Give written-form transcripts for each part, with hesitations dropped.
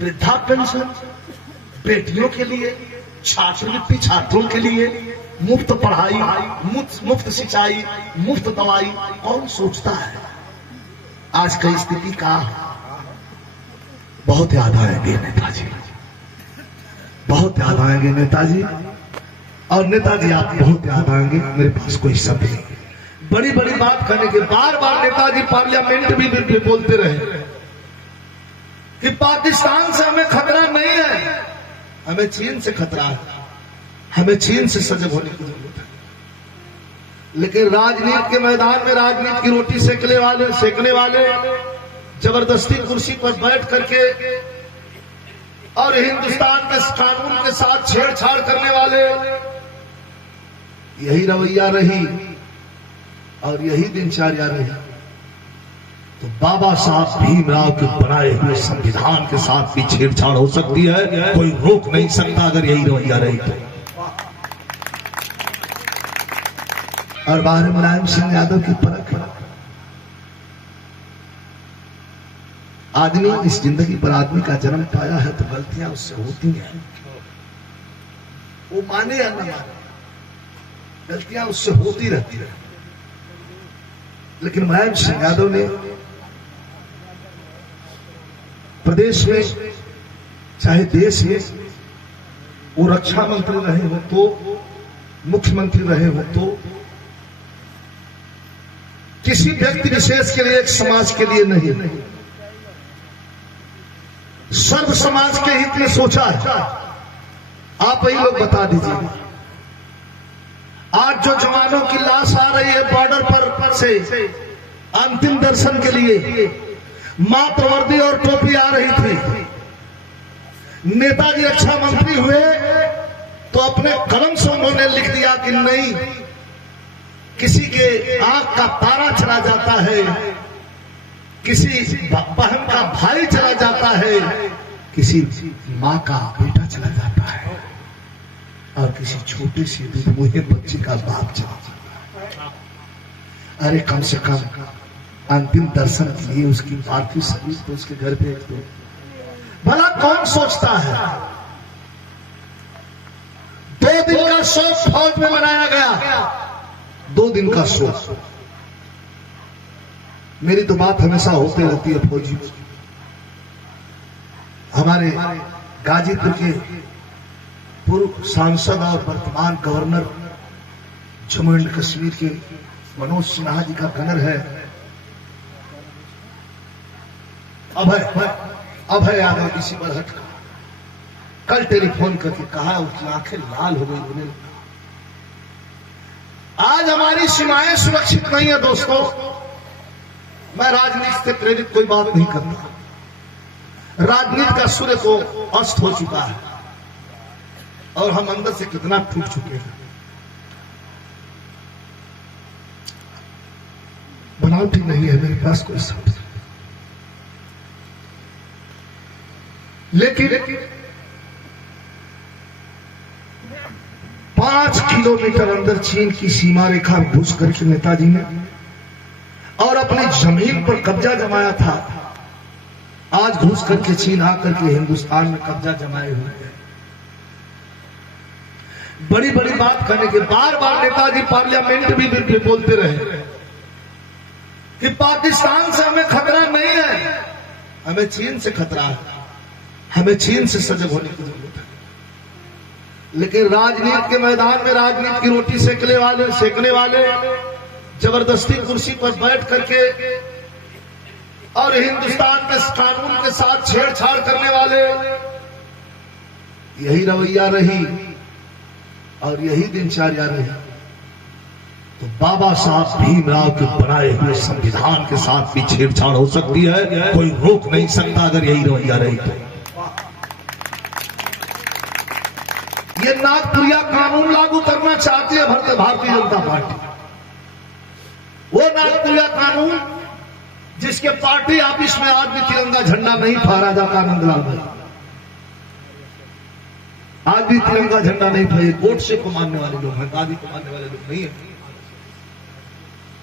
वृद्धा पेंशन, बेटियों के लिए, छात्रवृत्ति छात्रों के लिए, मुफ्त पढ़ाई, मुफ्त सिंचाई, मुफ्त दवाई, कौन सोचता है? आज की स्थिति का बहुत याद आएंगे नेताजी, बहुत याद आएंगे नेताजी, और नेताजी आप बहुत याद आएंगे। मेरे पास कोई शब्द नहीं, बड़ी बड़ी बात करने के बार बार नेताजी पार्लियामेंट भी बोलते रहे कि पाकिस्तान से हमें खतरा नहीं है, हमें चीन से खतरा है, हमें चीन से सजग होने की जरूरत है। लेकिन राजनीति के मैदान में राजनीति की रोटी सेकने वाले जबरदस्ती कुर्सी पर बैठ करके और हिंदुस्तान के कानून के साथ छेड़छाड़ करने वाले, यही रवैया रही और यही दिनचर्या रही तो बाबा साहब भीमराव के बनाए हुए संविधान के साथ भी छेड़छाड़ हो सकती है, कोई रोक नहीं सकता अगर यही रवैया रही तो। और बाहर मुलायम सिंह यादव की परख, आदमी इस जिंदगी पर आदमी का जन्म पाया है तो गलतियां उससे होती हैं, वो माने या न माने, गलतियां उससे होती रहती है। लेकिन मुलायम सिंह यादव ने प्रदेश में चाहे देश में वो रक्षा मंत्री रहे हो तो, मुख्यमंत्री रहे हो तो, किसी व्यक्ति विशेष के लिए, एक समाज के लिए नहीं, सर्व समाज के हित में सोचा है। आप ही लोग बता दीजिए, आज जो जवानों की लाश आ रही है बॉर्डर पर से अंतिम दर्शन के लिए, मात्र वर्दी और टोपी आ रही थी, नेताजी रक्षा मंत्री हुए तो अपने कलम से उन्होंने लिख दिया कि नहीं, किसी के आंख का तारा चला जाता है, किसी बहन का भाई चला जाता है, किसी माँ का बेटा चला जाता है, और किसी छोटे से दुधमुहे बच्चे का बाप चला जाता है। अरे कम से कम अंतिम दर्शन के लिए उसकी पार्थिव शरीर तो उसके घर पे दो। भला कौन सोचता है? 2 दिन का शोक फौज में मनाया गया, 2 दिन का शोक। मेरी तो बात हमेशा होती रहती है फौजी। हमारे गाजीपुर के पूर्व सांसद और वर्तमान गवर्नर जम्मू एंड कश्मीर के मनोज सिन्हा जी का कनर है अभय यादव, इसी बरहट का, कल टेलीफोन करके कहा उसकी आंखें लाल हो गई। आज हमारी सीमाएं सुरक्षित नहीं है दोस्तों। मैं राजनीति से प्रेरित कोई बात नहीं करता, राजनीति का सूर्य तो अस्त हो चुका है और हम अंदर से कितना टूट चुके हैं। बनावटी नहीं है मेरे पास कोई शब्द, लेकिन 5 किलोमीटर अंदर चीन की सीमा रेखा घुस करके नेताजी ने और अपनी जमीन पर कब्जा जमाया था, आज घुस करके चीन आकर के हिंदुस्तान में कब्जा जमाए हुए हैं। बड़ी बड़ी बात करने के बार बार नेताजी पार्लियामेंट भी बोलते रहे कि पाकिस्तान से हमें खतरा नहीं है, हमें चीन से खतरा है, हमें चीन से सजग होने की जरूरत है। लेकिन राजनीति के मैदान में राजनीति की रोटी सेकने वाले जबरदस्ती कुर्सी पर बैठ करके और हिंदुस्तान के कानून के साथ छेड़छाड़ करने वाले, यही रवैया रही और यही दिनचर्या रही तो बाबा साहब भीमराव के बनाए हुए संविधान के साथ भी छेड़छाड़ हो सकती है, कोई रोक नहीं सकता अगर यही रवैया रही तो। ये नागपुरिया कानून लागू करना चाहती है भारतीय जनता पार्टी, वो नागपुरिया कानून जिसके पार्टी ऑफिस में आज भी तिरंगा झंडा नहीं फहरा जाता। नंदलाल भाई, आज भी तिरंगा झंडा नहीं फहरे। गोडसे को मानने वाले लोग हैं, गांधी को मानने वाले लोग नहीं है,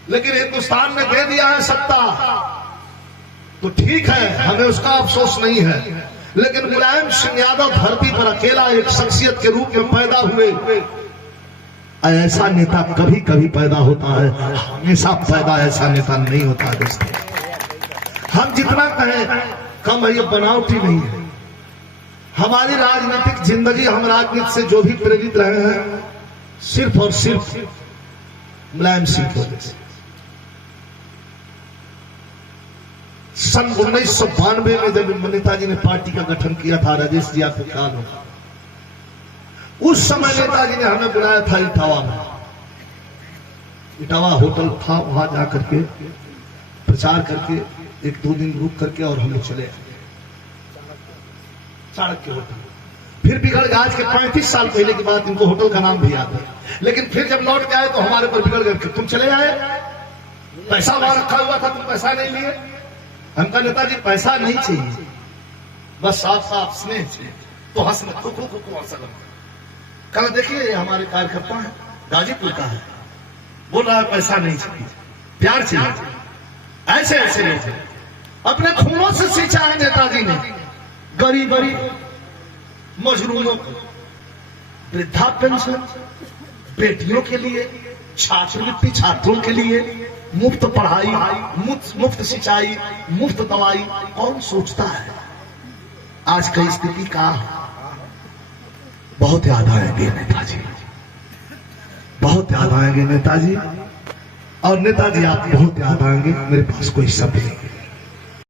लेकिन हिंदुस्तान में दे दिया है सत्ता तो ठीक है, हमें उसका अफसोस नहीं है। लेकिन मुलायम सिंह यादव धरती पर अकेला एक शख्सियत के रूप में पैदा हुए। ऐसा नेता कभी कभी पैदा होता है, हमेशा पैदा ऐसा नेता नहीं होता दोस्तों। हम जितना कहें कम है, ये बनावटी नहीं है। हमारी राजनीतिक जिंदगी, हम राजनीति से जो भी प्रेरित रहे हैं सिर्फ और सिर्फ मुलायम सिंह की वजह से। सन 1992 में जब नेताजी ने पार्टी का गठन किया था, राजेश जी आपको ख्याल होगा, उस समय नेताजी ने हमें बुलाया था इटावा में। इटावा होटल था, वहां जाकर के प्रचार करके 1-2 दिन रुक करके और हम लोग चले चाणक्य होटल। फिर बिगड़ गए, आज के 35 साल पहले की बात, इनको होटल का नाम भी याद है। लेकिन फिर जब लौट के आए तो हमारे पर बिगड़ गए, तुम चले आए, पैसा वहां रखा हुआ था, तुम पैसा नहीं लिए। हमका नेताजी पैसा नहीं चाहिए, बस साफ साफ स्नेह चाहिए। तो हंसना कल देखिए, ये हमारे कार्यकर्ता है, गाजीपुर का है, बोल रहा है पैसा नहीं चाहिए, प्यार चाहिए। ऐसे ऐसे लोग हैं, अपने खूनों से सींचा है नेताजी ने गरीब मजदूरों को, वृद्धा पेंशन बेटियों के लिए, छात्रवृत्ति छात्रों के लिए, मुफ्त पढ़ाई, मुफ्त सिंचाई, मुफ्त दवाई। कौन सोचता है? आज की स्थिति का बहुत याद आएंगे नेताजी, बहुत याद आएंगे नेताजी, और नेताजी आप बहुत याद आएंगे। मेरे पास कोई शब्द नहीं।